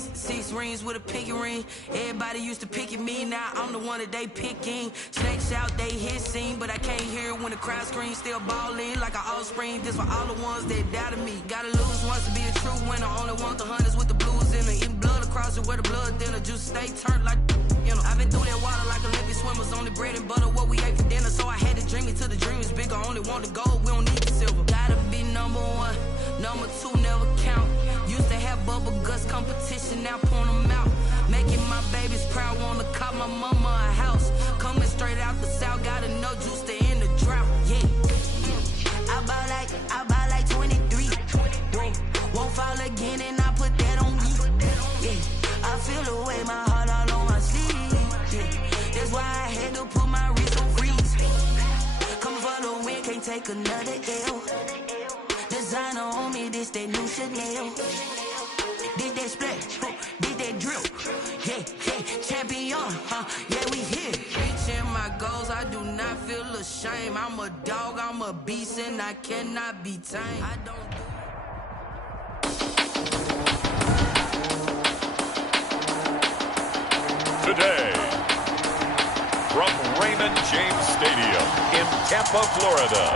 jeans, 6 rings with a pinky ring. Everybody used to pick at me, now I'm the one that they picking. Snakes out, they hissing, but I can't hear it when the crowd screams. Still ballin' like an offspring, this for all the ones that doubted me. Gotta lose once to be a true winner, only want the hunters with the blues in it. Eating blood across it where the blood thinner, juice stay turned like, you know. I've been through that water like Olympic swimmers, only bread and butter what we ate for dinner. So I had to dream it till the dream is bigger, only want the gold, we don't need the silver. Gotta be number one, number two never count. Used to have bubble guts competition, now point them out. Making my babies proud, wanna cop my mama a house. Coming straight out the south, gotta know juice to end the drought, yeah. I buy like 23, whoa. Won't fall again and I put that on me, yeah. I feel the way, my heart all on my sleeve, yeah. That's why I had to put my wrist on freeze. Coming for the win, can't take another L. Designer on me, this that new Chanel. Did that splash, did that drill, yeah, champion, yeah, we here. Reaching my goals, I do not feel ashamed. I'm a dog, I'm a beast, and I cannot be tamed. I don't do Today, from Raymond James Stadium in Tampa, Florida,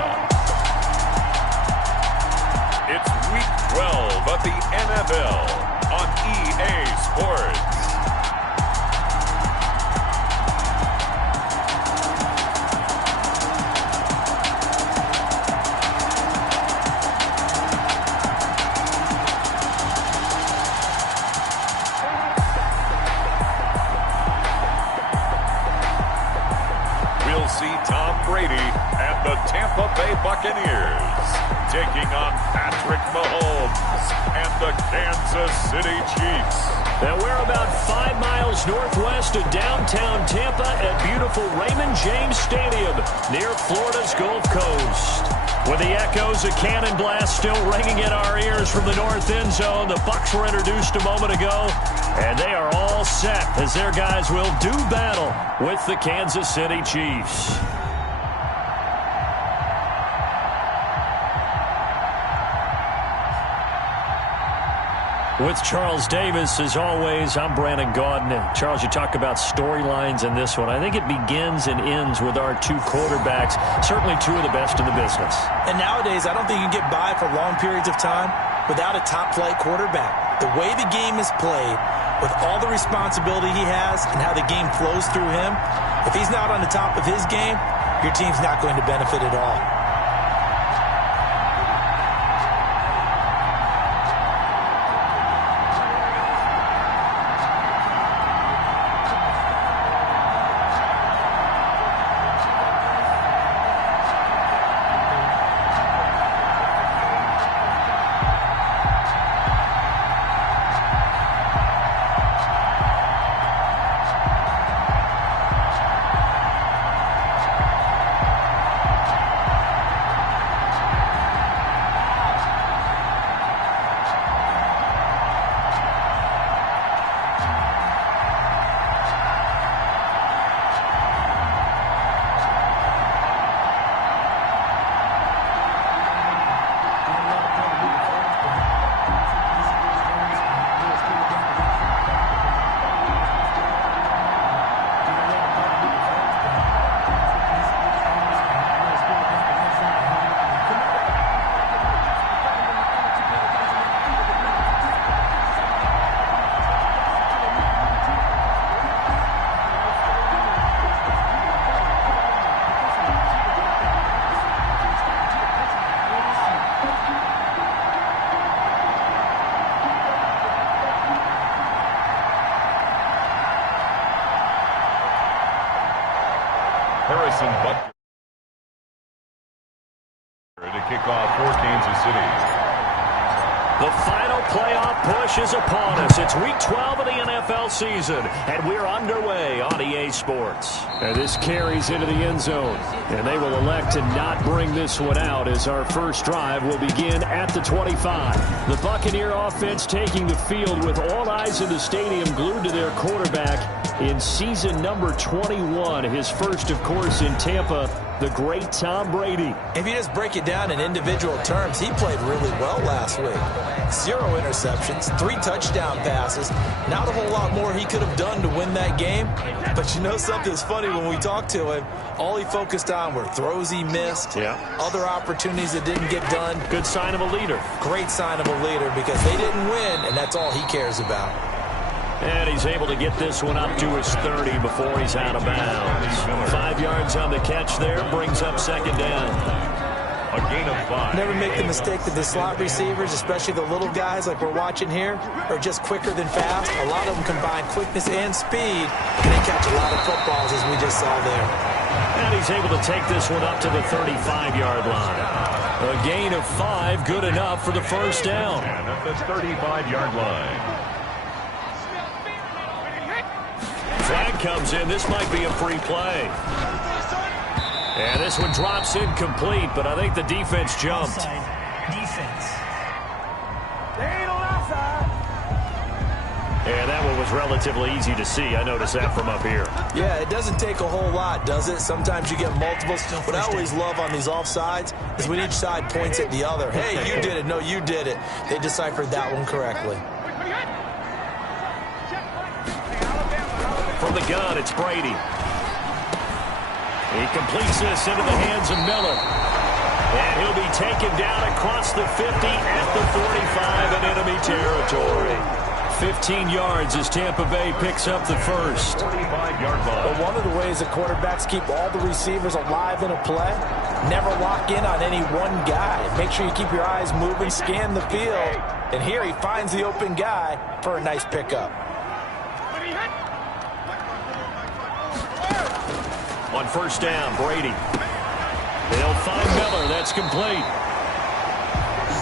it's Week 12 of the NFL on EA Sports. We'll see Tom Brady and the Tampa Bay Buccaneers taking on Patrick Mahomes and the Kansas City Chiefs. Now we're about 5 miles northwest of downtown Tampa at beautiful Raymond James Stadium near Florida's Gulf Coast. With the echoes of cannon blast still ringing in our ears from the north end zone, the Bucs were introduced a moment ago, and they are all set as their guys will do battle with the Kansas City Chiefs. With Charles Davis, as always, I'm Brandon Gaudin. Charles, you talk about storylines in this one. I think it begins and ends with our two quarterbacks, certainly two of the best in the business. And nowadays, I don't think you can get by for long periods of time without a top-flight quarterback. The way the game is played, with all the responsibility he has and how the game flows through him, if he's not on the top of his game, your team's not going to benefit at all. Harrison Butker to kick off for Kansas City. The final playoff push is upon us. It's Week 12 of the NFL season, and we're underway on EA Sports. And this carries into the end zone, and they will elect to not bring this one out as our first drive will begin at the 25. The Buccaneer offense taking the field with all eyes in the stadium glued to their quarterback. in season number 21. His first, of course, in Tampa, the great Tom Brady. If you just break it down in individual terms, he played really well last week. 0 interceptions, 3 touchdown passes. Not a whole lot more he could have done to win that game. But you know something's funny, when we talked to him, all he focused on were throws he missed, other opportunities that didn't get done. Good sign of a leader. Great sign of a leader, because they didn't win, and that's all he cares about. And he's able to get this one up to his 30 before he's out of bounds. 5 yards on the catch there, brings up second down. A gain of 5. Never make the mistake that the slot receivers, especially the little guys like we're watching here, are just quicker than fast. A lot of them combine quickness and speed, and they catch a lot of footballs, as we just saw there. And he's able to take this one up to the 35-yard line. A gain of 5, good enough for the first down. And at the 35-yard line. Flag comes in. This might be a free play. And this one drops incomplete, but I think the defense jumped. Defense. And that one was relatively easy to see. I noticed that from up here. Yeah, it doesn't take a whole lot, does it? Sometimes you get multiples. What I always love on these offsides is when each side points at the other. Hey, you did it. No, you did it. They deciphered that one correctly. From the gun, it's Brady. He completes this into the hands of Miller. And he'll be taken down across the 50 at the 45 in enemy territory. 15 yards as Tampa Bay picks up the first. 45-yard line. But one of the ways that quarterbacks keep all the receivers alive in a play, never lock in on any one guy. Make sure you keep your eyes moving, scan the field. And here he finds the open guy for a nice pickup. On first down, Brady. They'll find Miller. That's complete.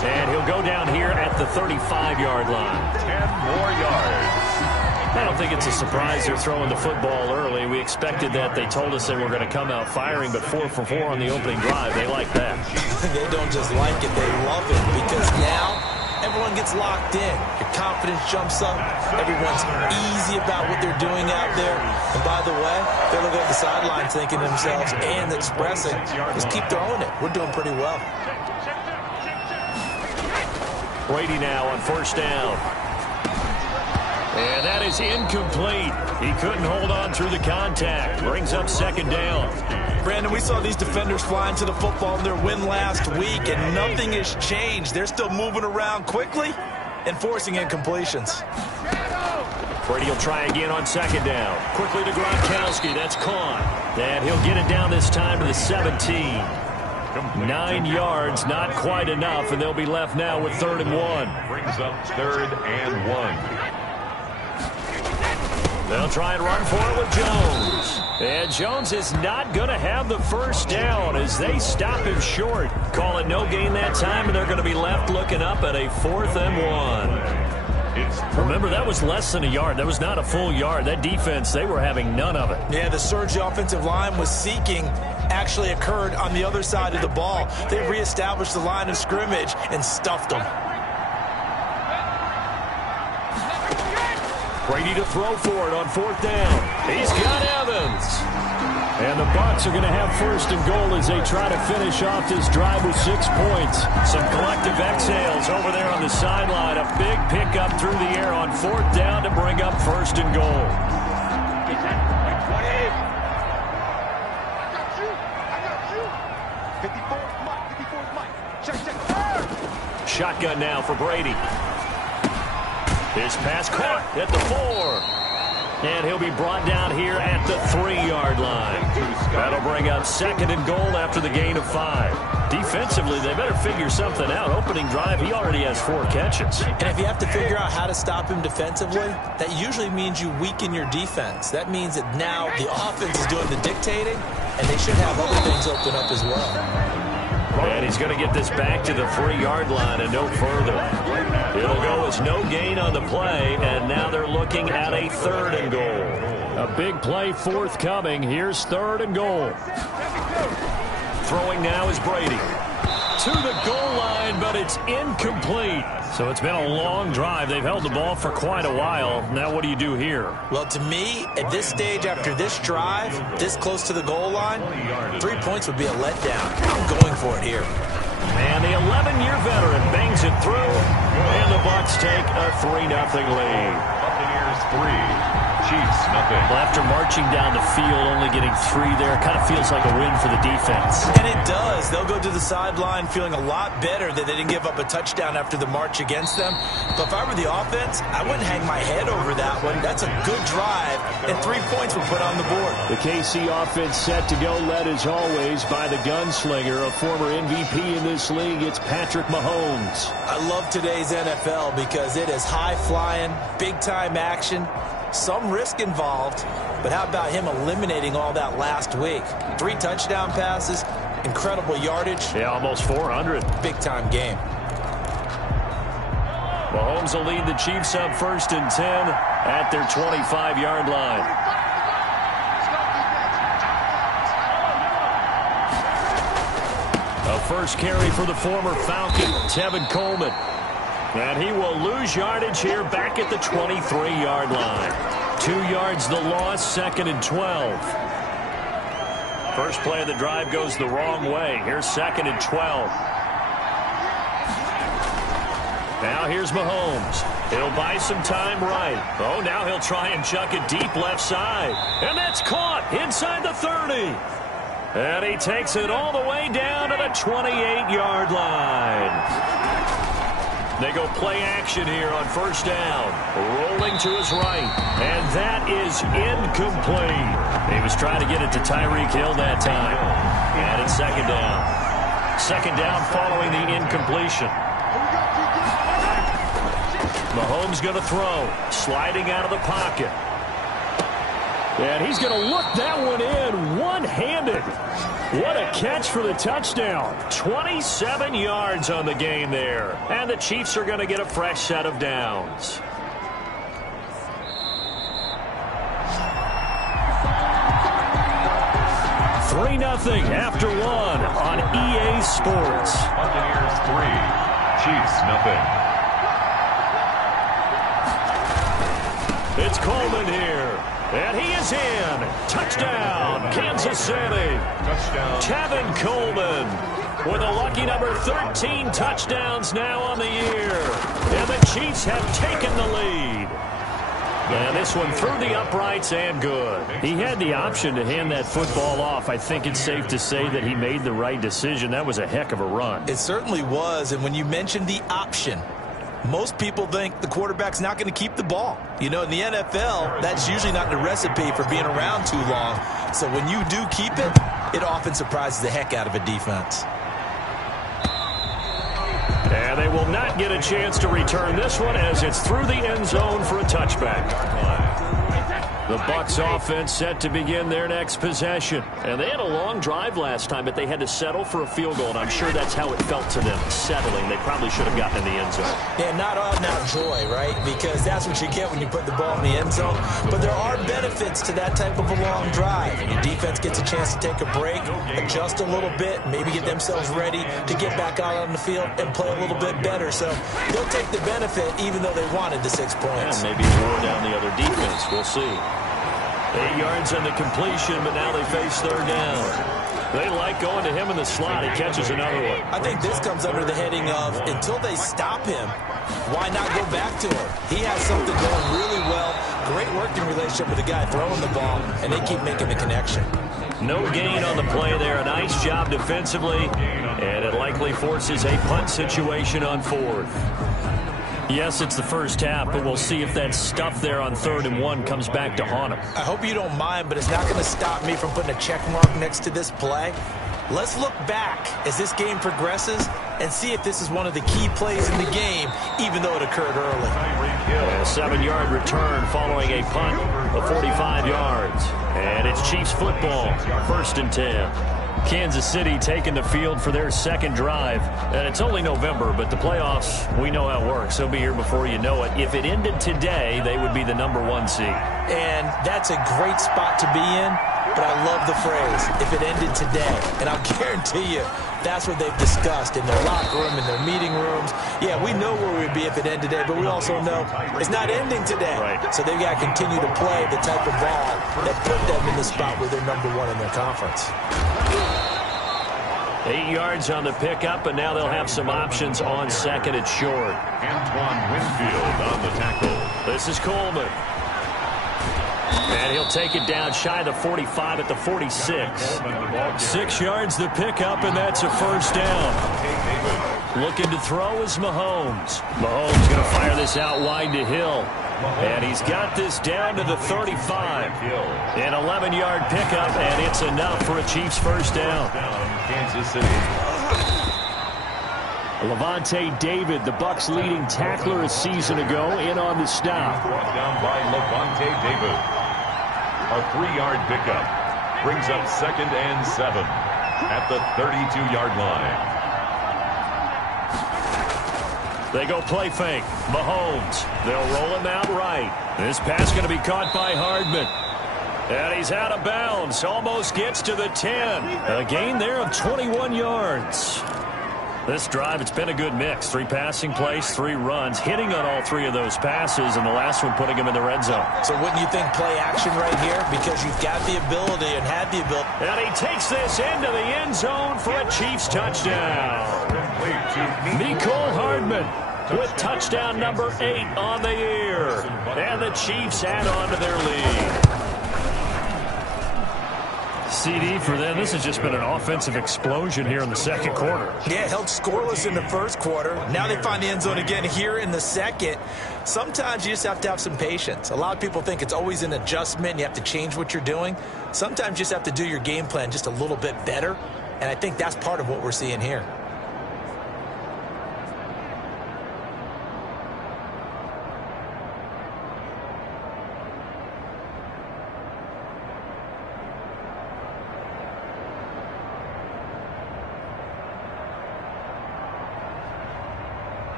And he'll go down here at the 35-yard line. 10 more yards. I don't think it's a surprise they're throwing the football early. We expected that. They told us they were going to come out firing, but 4 for 4 on the opening drive. They like that. They don't just like it. They love it, because now everyone gets locked in. Your confidence jumps up. Everyone's easy about what they're doing out there. And by the way, they're looking at the sidelines thinking to themselves and expressing, just keep throwing it. We're doing pretty well. Brady now on first down. And that is incomplete. He couldn't hold on through the contact. Brings up second down. Brandon, we saw these defenders flying to the football in their win last week, and nothing has changed. They're still moving around quickly and forcing incompletions. Brady will try again on second down. Quickly to Gronkowski. That's caught. And he'll get it down this time to the 17. 9 yards, not quite enough, and they'll be left now with 3rd and 1. Brings up 3rd and 1. They'll try and run for it with Jones. And Jones is not going to have the first down as they stop him short. Call it no gain that time, and they're going to be left looking up at a 4th and 1. Remember, that was less than a yard. That was not a full yard. That defense, they were having none of it. Yeah, the surge the offensive line was seeking actually occurred on the other side of the ball. They reestablished the line of scrimmage and stuffed them. Brady to throw for it on 4th down. He's got Evans. And the Bucs are going to have 1st and goal as they try to finish off this drive with 6 points. Some collective exhales over there on the sideline. A big pickup through the air on 4th down to bring up 1st and goal. Shotgun now for Brady. His pass caught at the 4. And he'll be brought down here at the 3-yard line. That'll bring up 2nd and goal after the gain of 5. Defensively, they better figure something out. Opening drive, he already has 4 catches. And if you have to figure out how to stop him defensively, that usually means you weaken your defense. That means that now the offense is doing the dictating, and they should have other things open up as well. And he's going to get this back to the 3-yard line and no further. It'll go as no gain on the play, and now they're looking at a 3rd and goal. A big play forthcoming. Here's 3rd and goal. Throwing now is Brady. to the goal line, but it's incomplete. So it's been a long drive. They've held the ball for quite a while. Now what do you do here? Well, to me, at this stage, after this drive, this close to the goal line, 3 points would be a letdown. I'm going for it here. And the 11-year veteran bangs it through, and the Bucs take a 3-0 lead. Buccaneers 3, Chiefs nothing. Well, after marching down the field, only getting 3 there, kind of feels like a win for the defense. And it does. They'll go to the sideline feeling a lot better that they didn't give up a touchdown after the march against them. But if I were the offense, I wouldn't hang my head over that one. That's a good drive, and 3 points were put on the board. The KC offense set to go, led as always by the gunslinger, a former MVP in this league. It's Patrick Mahomes. I love today's NFL because it is high-flying, big-time action. Some risk involved, but how about him eliminating all that last week? 3 touchdown passes, incredible yardage. Yeah, almost 400. Big-time game. Mahomes will lead the Chiefs up 1st and 10 at their 25-yard line. A first carry for the former Falcon, Tevin Coleman. And he will lose yardage here back at the 23-yard line. 2 yards the loss, 2nd and 12. First play of the drive goes the wrong way. Here's 2nd and 12. Now here's Mahomes. He'll buy some time right. Oh, now he'll try and chuck it deep left side. And that's caught inside the 30. And he takes it all the way down to the 28-yard line. They go play action here on 1st down. Rolling to his right. And that is incomplete. He was trying to get it to Tyreek Hill that time. And it's 2nd down. 2nd down following the incompletion. Mahomes going to throw. Sliding out of the pocket. And he's going to look that one in one-handed. What a catch for the touchdown. 27 yards on the game there. And the Chiefs are going to get a fresh set of downs. Three 0 after 1 on EA Sports. Buccaneers 3, Chiefs nothing. It's Coleman here. And he is in. Touchdown, Kansas City. Touchdown. Tevin Coleman with a lucky number 13 touchdowns now on the year. And the Chiefs have taken the lead. And this one through the uprights and good. He had the option to hand that football off. I think it's safe to say that he made the right decision. That was a heck of a run. It certainly was. And when you mentioned the option, most people think the quarterback's not going to keep the ball. You know, in the NFL, that's usually not the recipe for being around too long. So when you do keep it, it often surprises the heck out of a defense. And they will not get a chance to return this one as it's through the end zone for a touchback. The Bucs offense set to begin their next possession. And they had a long drive last time, but they had to settle for a field goal, and I'm sure that's how it felt to them, settling. They probably should have gotten in the end zone. Yeah, not out-and-out joy, right? Because that's what you get when you put the ball in the end zone. But there are benefits to that type of a long drive. And your defense gets a chance to take a break, adjust a little bit, maybe get themselves ready to get back out on the field and play a little bit better. So they'll take the benefit even though they wanted the 6 points. Yeah, maybe wore down the other defense. We'll see. 8 yards on the completion, but now they face 3rd down. They like going to him in the slot. He catches another one. I think this comes under the heading of until they stop him, why not go back to him? He has something going really well. Great working relationship with the guy throwing the ball, and they keep making the connection. No gain on the play there. A nice job defensively, and it likely forces a punt situation on 4th. Yes, it's the first half, but we'll see if that stuff there on 3rd and 1 comes back to haunt him. I hope you don't mind, but it's not going to stop me from putting a check mark next to this play. Let's look back as this game progresses and see if this is one of the key plays in the game, even though it occurred early. A 7-yard return following a punt of 45 yards. And it's Chiefs football, 1st and 10. Kansas City taking the field for their 2nd drive. And it's only November, but the playoffs, we know how it works. They'll be here before you know it. If it ended today, they would be the #1 seed. And that's a great spot to be in. but I love the phrase, if it ended today. And I'll guarantee you, that's what they've discussed in their locker room, in their meeting rooms. Yeah, we know where we'd be if it ended today, but we also know it's not ending today. Right. So they've got to continue to play the type of ball that put them in the spot where they're #1 in their conference. 8 yards on the pickup, and now they'll have some options on second and short. Antoine Winfield on the tackle. This is Coleman. And he'll take it down shy of the 45 at the 46. 6 yards the pickup, and that's a first down. Looking to throw is Mahomes. Mahomes going to fire this out wide to Hill. And he's got this down to the 35. An 11-yard pickup, and it's enough for a Chiefs first down. Kansas City. Levante David, the Bucs' leading tackler a season ago, in on the stop. Brought down by Levante David. A 3-yard pickup brings up 2nd and 7 at the 32-yard line. They go play fake. Mahomes. They'll roll him out right. This pass going to be caught by Hardman. And he's out of bounds. Almost gets to the 10. A gain there of 21 yards. This drive, it's been a good mix. 3 passing plays, 3 runs, hitting on all 3 of those passes, and the last one putting him in the red zone. So wouldn't you think play action right here? Because you've got the ability and had the ability. And he takes this into the end zone for a Chiefs touchdown. Mecole Hardman with touchdown number 8 on the year. And the Chiefs add on to their lead. CD for them. This has just been an offensive explosion here in the second quarter. Yeah, held scoreless in the first quarter. Now they find the end zone again here in the second. Sometimes you just have to have some patience. A lot of people think it's always an adjustment. You have to change what you're doing. Sometimes you just have to do your game plan just a little bit better. And I think that's part of what we're seeing here.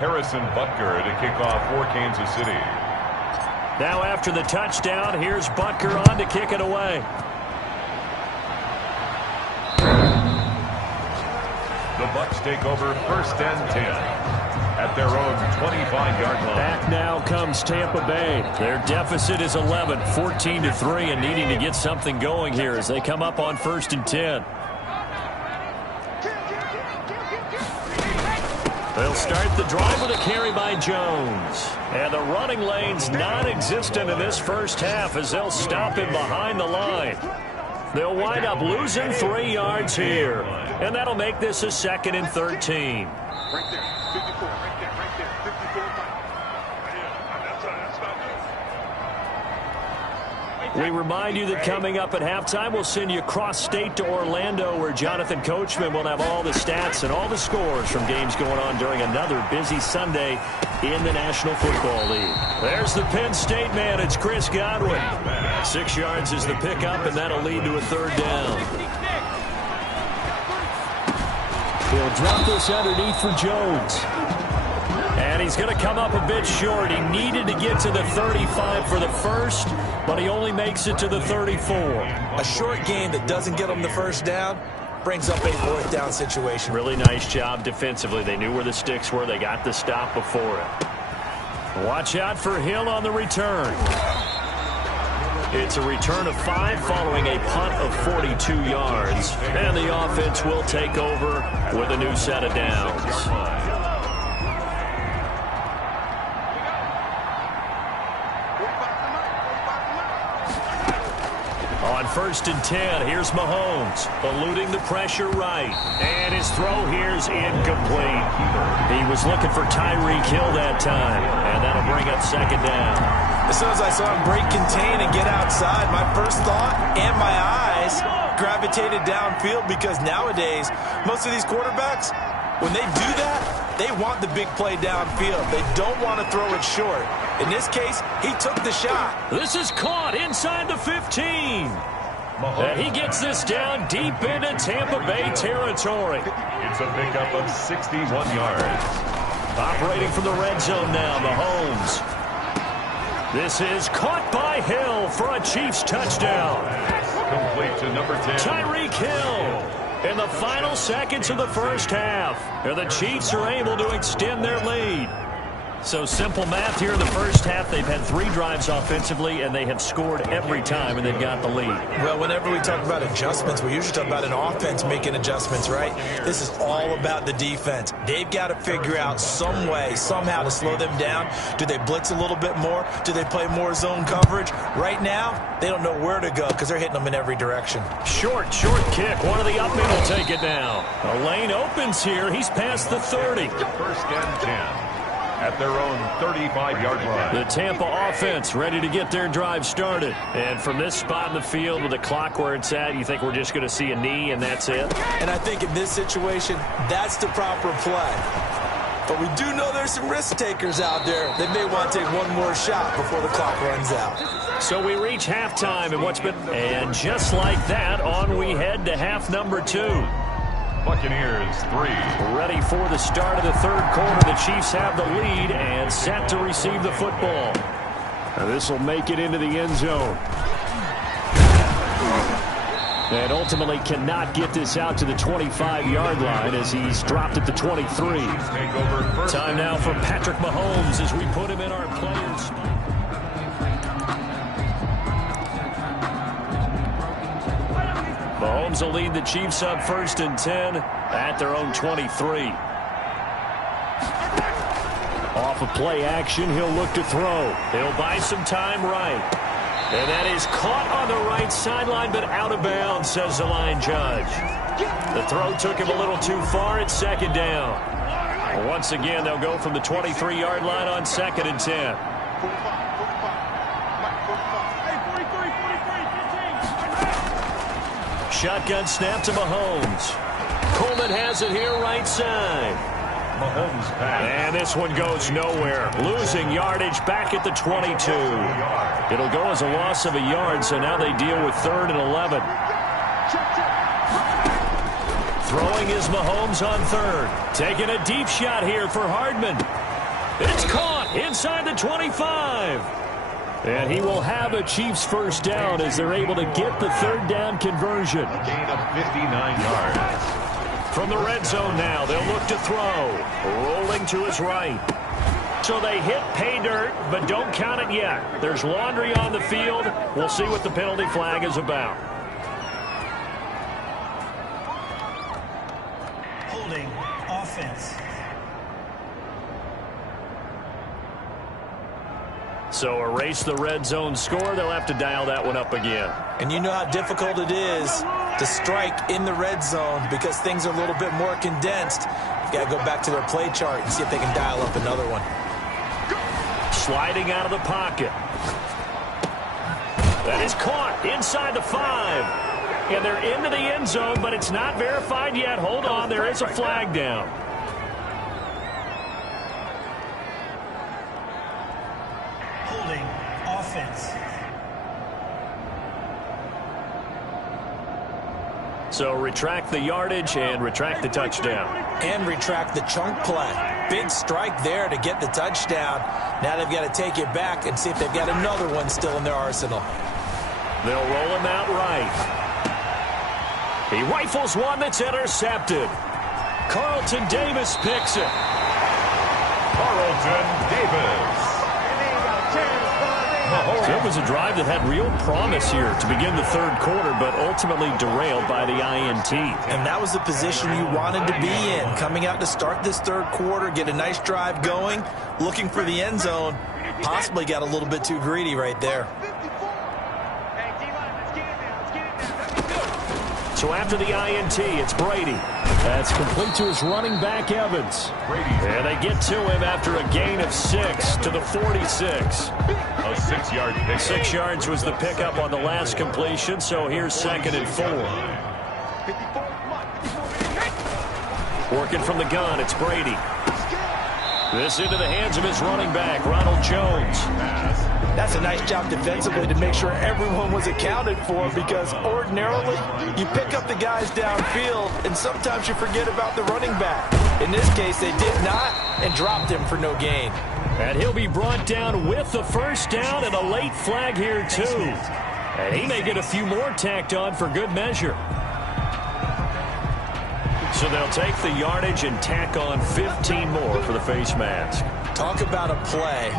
Harrison Butker to kick off for Kansas City. Now after the touchdown, here's Butker on to kick it away. The Bucs take over 1st and 10 at their own 25-yard line. Back now comes Tampa Bay. Their deficit is 11, 14-3, and needing to get something going here as they come up on 1st and 10. They'll start the drive with a carry by Jones. And the running lane's non-existent in this first half as they'll stop him behind the line. They'll wind up losing 3 yards here. And that'll make this a 2nd and 13. Right there, 54, right there, 54. We remind you that coming up at halftime, we'll send you cross-state to Orlando, where Jonathan Coachman will have all the stats and all the scores from games going on during another busy Sunday in the National Football League. There's the Penn State man. It's Chris Godwin. 6 yards is the pickup, and that'll lead to a 3rd down. He'll drop this underneath for Jones. And he's going to come up a bit short. He needed to get to the 35 for the first, but he only makes it to the 34. A short game that doesn't get him the first down brings up a 4th down situation. Really nice job defensively. They knew where the sticks were. They got the stop before it. Watch out for Hill on the return. It's a return of 5 following a punt of 42 yards. And the offense will take over with a new set of downs. On 1st and 10, here's Mahomes, eluding the pressure right. And his throw here's incomplete. He was looking for Tyreek Hill that time, and that'll bring up 2nd down. As soon as I saw him break contain and get outside, my first thought and my eyes gravitated downfield, because nowadays, most of these quarterbacks, when they do that, they want the big play downfield. They don't want to throw it short. In this case, he took the shot. This is caught inside the 15. And he gets this down deep into Tampa Bay territory. It's a pickup of 61 yards. Operating from the red zone now, Mahomes. This is caught by Hill for a Chiefs touchdown. Complete to number 10. Tyreek Hill in the final seconds of the first half. And the Chiefs are able to extend their lead. So simple math here in the first half. They've had 3 drives offensively, and they have scored every time, and they've got the lead. Well, whenever we talk about adjustments, we usually talk about an offense making adjustments, right? This is all about the defense. They've got to figure out some way, somehow to slow them down. Do they blitz a little bit more? Do they play more zone coverage? Right now, they don't know where to go because they're hitting them in every direction. Short kick. One of the up men will take it now. A lane opens here. He's past the 30. First and 10. At their own 35-yard line. The Tampa offense ready to get their drive started. And from this spot in the field with the clock where it's at, you think we're just going to see a knee and that's it? And I think in this situation, that's the proper play. But we do know there's some risk takers out there. They may want to take one more shot before the clock runs out. So we reach halftime and just like that, on we head to half number 2. Buccaneers 3. Ready for the start of the third quarter. The Chiefs have the lead and set to receive the football. This will make it into the end zone. And ultimately cannot get this out to the 25-yard line as he's dropped at the 23. Time now for Patrick Mahomes as we put him in our players. Mahomes will lead the Chiefs up 1st and 10 at their own 23. Off of play action, he'll look to throw. He'll buy some time right. And that is caught on the right sideline, but out of bounds, says the line judge. The throw took him a little too far. It's 2nd down. Once again, they'll go from the 23-yard line on 2nd and 10. Shotgun snap to Mahomes. Coleman has it here right side. Mahomes pass. And this one goes nowhere. Losing yardage back at the 22. It'll go as a loss of a yard, so now they deal with 3rd and 11. Throwing is Mahomes on 3rd. Taking a deep shot here for Hardman. It's caught inside the 25. And he will have a Chiefs first down as they're able to get the 3rd down conversion. A gain of 59 yards. From the red zone now, they'll look to throw. Rolling to his right. So they hit pay dirt, but don't count it yet. There's laundry on the field. We'll see what the penalty flag is about. Holding offense. So erase the red zone score. They'll have to dial that one up again. And you know how difficult it is to strike in the red zone because things are a little bit more condensed. You've got to go back to their play chart and see if they can dial up another one. Sliding out of the pocket. That is caught inside the 5. And they're into the end zone, but it's not verified yet. Hold on, there is a flag down. Holding offense. So retract the yardage and retract the touchdown. And retract the chunk play. Big strike there to get the touchdown. Now they've got to take it back and see if they've got another one still in their arsenal. They'll roll him out right. He rifles one that's intercepted. Carlton Davis picks it. Carlton Davis. So it was a drive that had real promise here to begin the third quarter, but ultimately derailed by the INT. And that was the position you wanted to be in. Coming out to start this third quarter, get a nice drive going, looking for the end zone. Possibly got a little bit too greedy right there. So after the INT, it's Brady. That's complete to his running back, Evans. And they get to him after a gain of 6 to the 46. A 6-yard pick. 6 yards was the pickup on the last completion, so here's 2nd and 4. Working from the gun, it's Brady. This into the hands of his running back, Ronald Jones. That's a nice job defensively to make sure everyone was accounted for, because ordinarily you pick up the guys downfield and sometimes you forget about the running back. In this case, they did not and dropped him for no gain. And he'll be brought down with the first down and a late flag here, too. And he may get a few more tacked on for good measure. So they'll take the yardage and tack on 15 more for the face mask. Talk about a play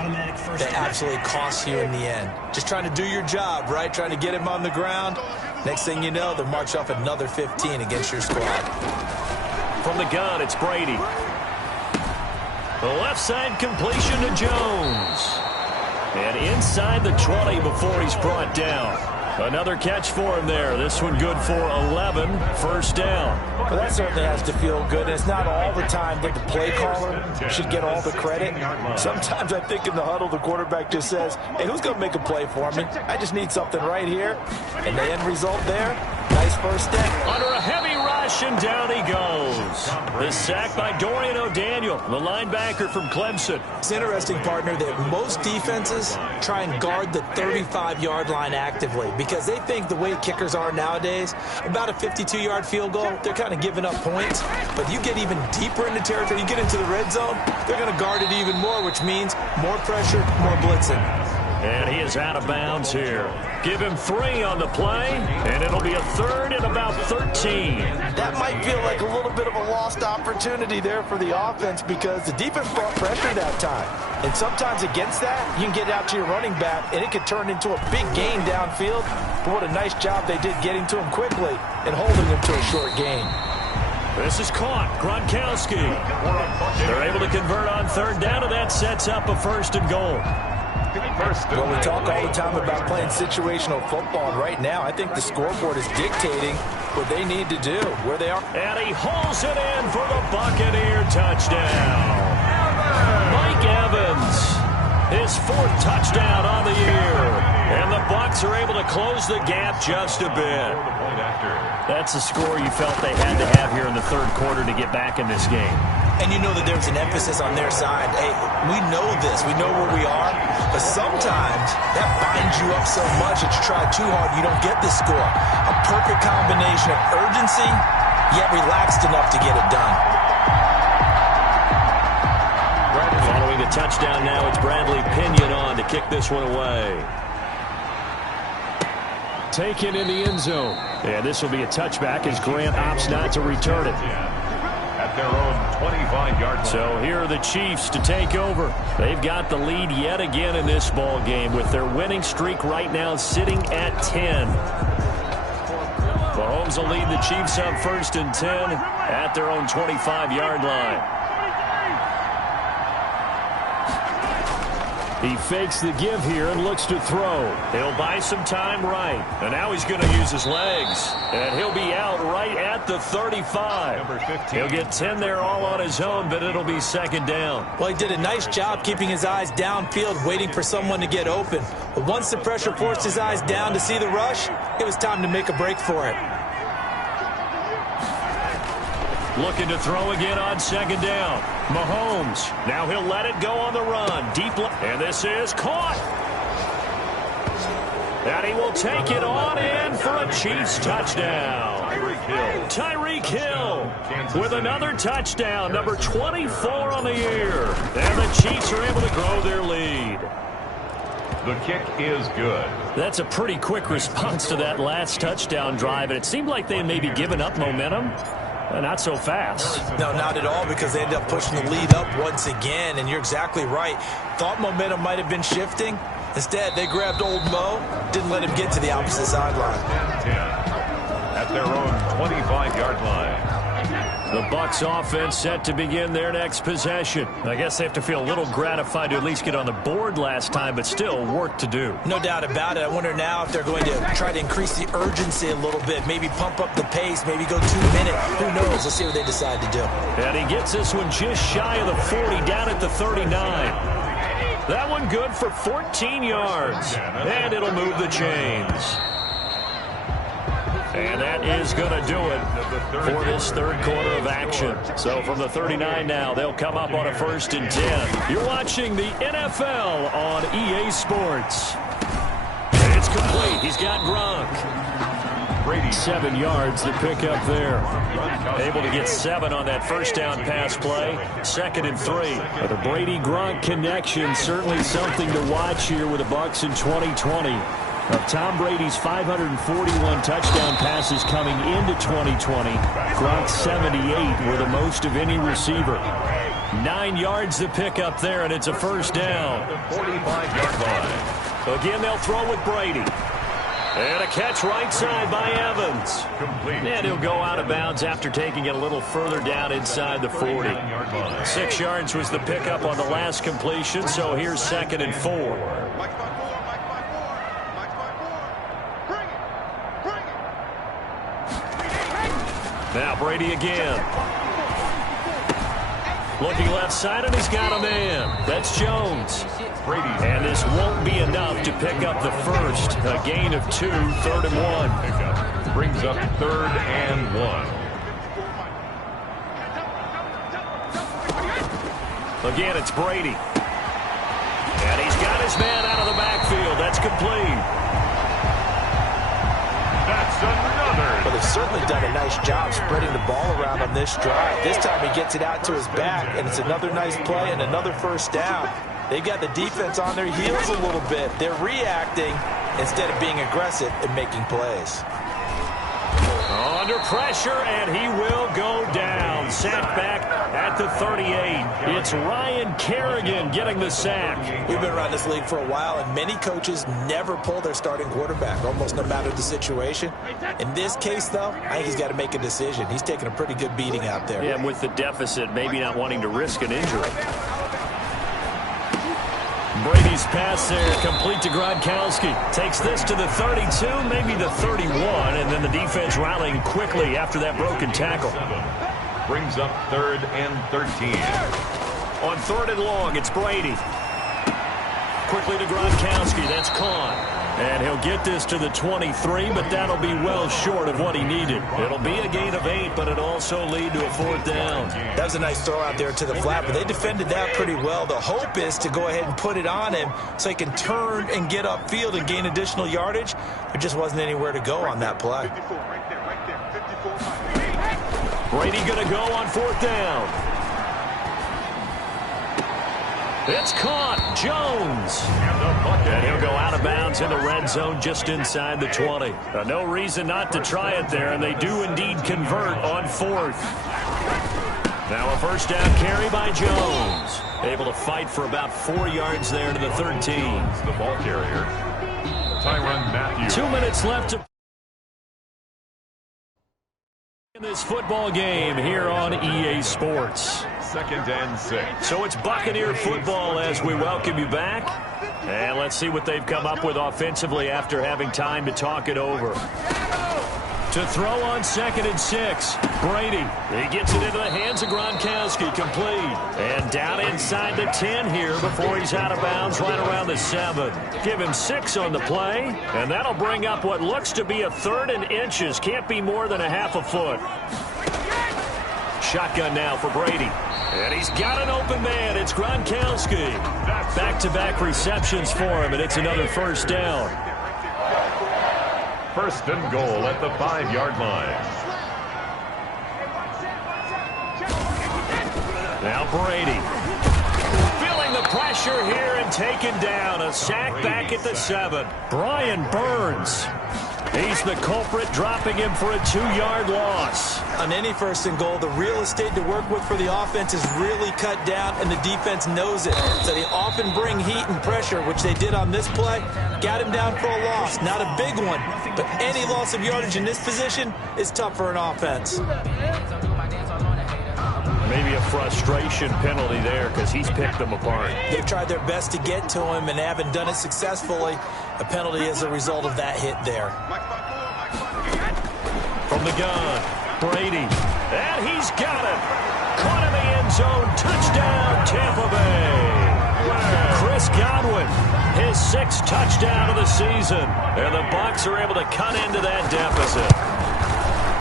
that absolutely costs you in the end. Just trying to do your job, right? Trying to get him on the ground. Next thing you know, they'll march off another 15 against your squad. From the gun, it's Brady. The left side completion to Jones. And inside the 20 before he's brought down. Another catch for him there. This one good for 11. First down. Well, that certainly has to feel good. And it's not all the time that the play caller should get all the credit. Sometimes I think in the huddle, the quarterback just says, hey, who's going to make a play for me? I just need something right here. And the end result there, nice first step. Under a heavy rush, and down he goes. The sack by Dorian O'Daniel, the linebacker from Clemson. It's interesting, partner, that most defenses try and guard the 35-yard line actively because they think the way kickers are nowadays, about a 52-yard field goal, they're kind of giving up points. But you get even deeper into territory, you get into the red zone, they're going to guard it even more, which means more pressure, more blitzing. And he is out of bounds here. Give him 3 on the play, and it'll be a third and about 13. That might feel like a little bit of a lost opportunity there for the offense because the defense brought pressure that time. And sometimes against that, you can get out to your running back, and it could turn into a big gain downfield. But what a nice job they did getting to him quickly and holding him to a short gain. This is caught. Gronkowski. They're able to convert on third down, and that sets up a first and goal. Well, we talk all the time about playing situational football, and right now I think the scoreboard is dictating what they need to do, where they are. And he hauls it in for the Buccaneer touchdown. Mike Evans, his 4th touchdown on the year. And the Bucs are able to close the gap just a bit. That's a score you felt they had to have here in the third quarter to get back in this game. And you know that there's an emphasis on their side. Hey, we know this. We know where we are. But sometimes that binds you up so much that you try too hard, you don't get the score. A perfect combination of urgency, yet relaxed enough to get it done. Following the touchdown now, it's Bradley Pinion on to kick this one away. Taken in the end zone. And this will be a touchback as Grant opts not to return it. At their own 25-yard line. So here are the Chiefs to take over. They've got the lead yet again in this ball game with their winning streak right now sitting at 10. Mahomes will lead the Chiefs up 1st and 10 at their own 25-yard line. He fakes the give here and looks to throw. He'll buy some time right. And now he's going to use his legs. And he'll be out right at the 35. He'll get 10 there all on his own, but it'll be 2nd down. Well, he did a nice job keeping his eyes downfield, waiting for someone to get open. But once the pressure forced his eyes down to see the rush, it was time to make a break for it. Looking to throw again on 2nd down. Mahomes. Now he'll let it go on the run. Deep left. And this is caught. And he will take it on in for a Chiefs touchdown. Tyreek Hill with another touchdown. Number 24 on the year. And the Chiefs are able to grow their lead. The kick is good. That's a pretty quick response to that last touchdown drive. And it seemed like they may be giving up momentum. Not so fast. No, not at all, because they end up pushing the lead up once again, and you're exactly right. Thought momentum might have been shifting. Instead, they grabbed old Mo, didn't let him get to the opposite sideline. At their own 25-yard line. The Bucs offense set to begin their next possession. I guess they have to feel a little gratified to at least get on the board last time, but still work to do. No doubt about it. I wonder now if they're going to try to increase the urgency a little bit, maybe pump up the pace, maybe go 2 minute. Who knows? Let's see what they decide to do. And he gets this one just shy of the 40, down at the 39. That one good for 14 yards. And it'll move the chains. And that is going to do it for this third quarter of action. So from the 39 now, they'll come up on a 1st and 10. You're watching the NFL on EA Sports. It's complete. He's got Gronk. 7 yards to pick up there. Able to get 7 on that first down pass play. 2nd and 3. The Brady-Gronk connection, certainly something to watch here with the Bucs in 2020. Of Tom Brady's 541 touchdown passes coming into 2020, Gronk's 78 were the most of any receiver. 9 yards to pick up there, and it's a first down. 45-yard line. Again, they'll throw with Brady. And a catch right side by Evans. And he'll go out of bounds after taking it a little further down inside the 40. 6 yards was the pickup on the last completion, so here's 2nd and 4. Now Brady again. Looking left side, and he's got a man. That's Jones. And this won't be enough to pick up the first. A gain of 2, 3rd and 1. Pickup brings up 3rd and 1. Again, it's Brady. And he's got his man out of the backfield. That's complete. That's another. But they've certainly done a nice job spreading the ball around on this drive. This time he gets it out to his back, and it's another nice play and another first down. They've got the defense on their heels a little bit. They're reacting instead of being aggressive and making plays. Under pressure, and he will go down. Sack back at the 38. It's Ryan Kerrigan getting the sack. We've been around this league for a while, and many coaches never pull their starting quarterback, almost no matter the situation. In this case, though, I think he's got to make a decision. He's taking a pretty good beating out there. Yeah, and with the deficit, maybe not wanting to risk an injury. Brady's pass there, complete to Gronkowski. Takes this to the 32, maybe the 31, and then the defense rallying quickly after that broken tackle. Brings up 3rd and 13. On 3rd and long, it's Brady. Quickly to Gronkowski, that's caught. And he'll get this to the 23, but that'll be well short of what he needed. It'll be a gain of 8, but it'll also lead to a 4th down. That was a nice throw out there to the flat, but they defended that pretty well. The hope is to go ahead and put it on him so he can turn and get upfield and gain additional yardage. There just wasn't anywhere to go on that play. Brady going to go on 4th down. It's caught. Jones. And he'll go out of bounds in the red zone just inside the 20. No reason not to try it there, and they do indeed convert on 4th. Now a first down carry by Jones. Able to fight for about 4 yards there to the 13. The ball carrier, Tyrann Mathieu. 2 minutes left to in this football game here on EA Sports. 2nd and 6. So it's Buccaneer football as we welcome you back. And let's see what they've come up with offensively after having time to talk it over. To throw on 2nd and 6. Brady. He gets it into the hands of Gronkowski. Complete. And down inside the 10 here before he's out of bounds right around the 7. Give him 6 on the play. And that'll bring up what looks to be a 3rd and inches. Can't be more than a half a foot. Shotgun now for Brady. And he's got an open man. It's Gronkowski. Back-to-back receptions for him, and it's another first down. 1st and goal at the 5-yard line. Now Brady. Feeling the pressure here and taken down. A sack back at the 7. Brian Burns. He's the culprit, dropping him for a 2-yard loss. On any 1st and goal, the real estate to work with for the offense is really cut down, and the defense knows it. So they often bring heat and pressure, which they did on this play. Got him down for a loss. Not a big one, but any loss of yardage in this position is tough for an offense. Maybe a frustration penalty there because he's picked them apart. They've tried their best to get to him and haven't done it successfully. A penalty as a result of that hit there. From the gun, Brady. And he's got it. Caught in the end zone. Touchdown, Tampa Bay. Chris Godwin, his 6th touchdown of the season. And the Bucs are able to cut into that deficit.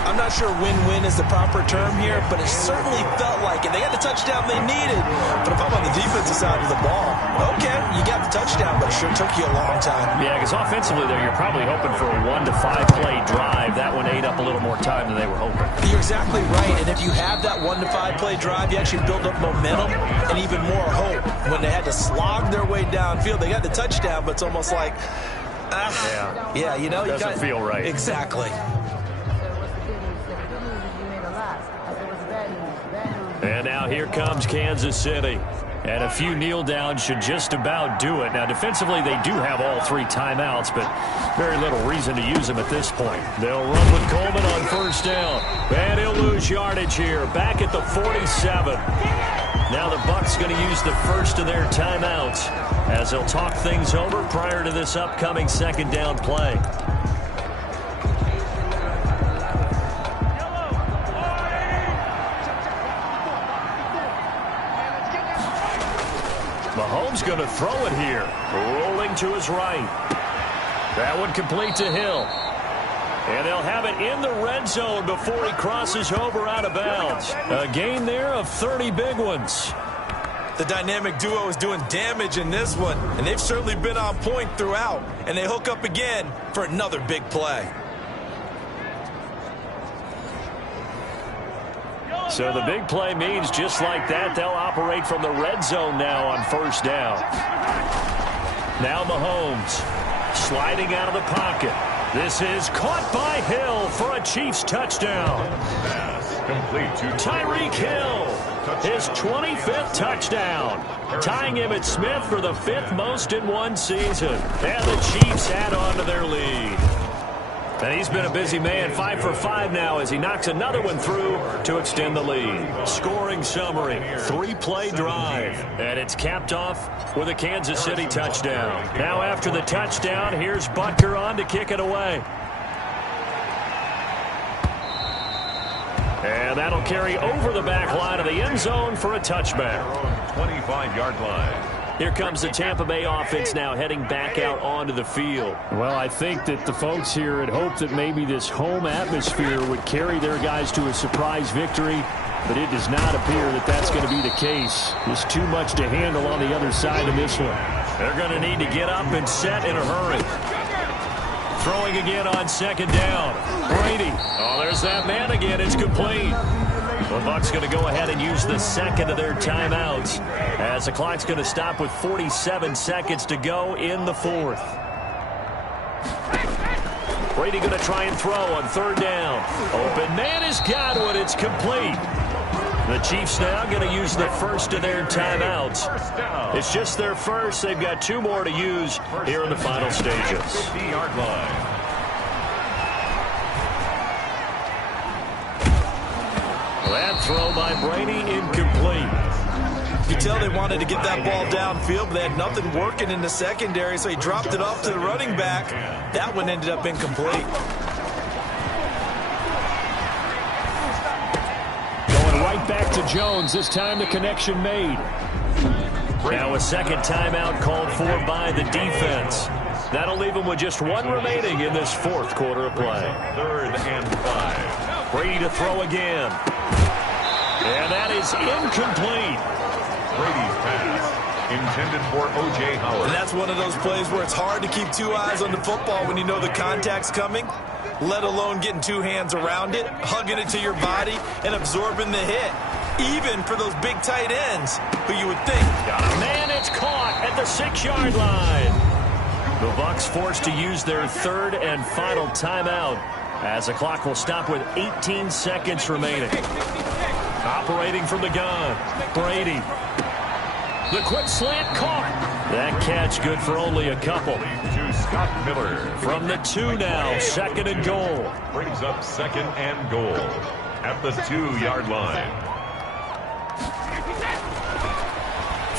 I I'm not sure win-win is the proper term here, but it certainly felt like it. They got the touchdown they needed. But if I'm on the defensive side of the ball, okay, you got the touchdown, but it sure took you a long time. Yeah, because offensively there, you're probably hoping for a 1 to 5 play drive. That one ate up a little more time than they were hoping. You're exactly right, and if you have that 1 to 5 play drive, you actually build up momentum and even more hope. When they had to slog their way downfield, they got the touchdown, but it's almost like, yeah, you know, doesn't feel right. Exactly. And now here comes Kansas City. And a few kneel downs should just about do it. Now, defensively, they do have all 3 timeouts, but very little reason to use them at this point. They'll run with Coleman on first down. And he'll lose yardage here. Back at the 47. Now the Bucs going to use the first of their timeouts as they'll talk things over prior to this upcoming second down play. Mahomes going to throw it here. Rolling to his right. That one complete to Hill. And they'll have it in the red zone before he crosses over out of bounds. A gain there of 30 big ones. The dynamic duo is doing damage in this one, and they've certainly been on point throughout. And they hook up again for another big play. So the big play means just like that, they'll operate from the red zone now on first down. Now Mahomes sliding out of the pocket. This is caught by Hill for a Chiefs touchdown. Complete to Tyreek Hill, his 25th touchdown, tying him at Smith for the 5th most in one season. And the Chiefs add on to their lead. And he's been a busy man, 5 for 5 now as he knocks another one through to extend the lead. Scoring summary, 3-play drive. And it's capped off with a Kansas City touchdown. Now after the touchdown, here's Butker on to kick it away. And that'll carry over the back line of the end zone for a touchback. 25-yard line. Here comes the Tampa Bay offense now heading back out onto the field. Well, I think that the folks here had hoped that maybe this home atmosphere would carry their guys to a surprise victory, but it does not appear that that's going to be the case. There's too much to handle on the other side of this one. They're going to need to get up and set in a hurry. Throwing again on second down. Brady. Oh, there's that man again. It's complete. The Bucs going to go ahead and use the second of their timeouts as the clock's going to stop with 47 seconds to go in the 4th. Brady going to try and throw on third down. Open man is Godwin. It's complete. The Chiefs now going to use the first of their timeouts. It's just their first. They've got 2 more to use here in the final stages. 50-yard line. That throw by Brady incomplete. You tell they wanted to get that ball downfield, but they had nothing working in the secondary, so he dropped it off to the running back. That one ended up incomplete. Going right back to Jones. This time the connection made. Now a second timeout called for by the defense. That'll leave them with just 1 remaining in this 4th quarter of play. 3rd and 5. Brady to throw again. And that is incomplete. Brady's pass intended for O.J. Howard. And that's one of those plays where it's hard to keep 2 eyes on the football when you know the contact's coming, let alone getting 2 hands around it, hugging it to your body, and absorbing the hit. Even for those big tight ends, who you would think. Got a man, it's caught at the 6-yard line. The Bucs forced to use their 3rd and final timeout as the clock will stop with 18 seconds remaining. Operating from the gun, Brady. The quick slant caught. That catch good for only a couple. To Scott Miller. From the 2 now, 2nd and goal. Brings up 2nd and goal at the 2-yard line.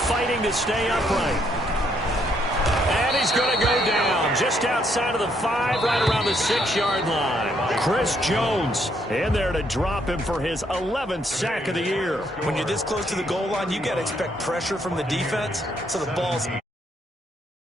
Fighting to stay upright. And he's going to go down just outside of the 5, right around the 6-yard line. Chris Jones in there to drop him for his 11th sack of the year. When you're this close to the goal line, you got to expect pressure from the defense, so the ball's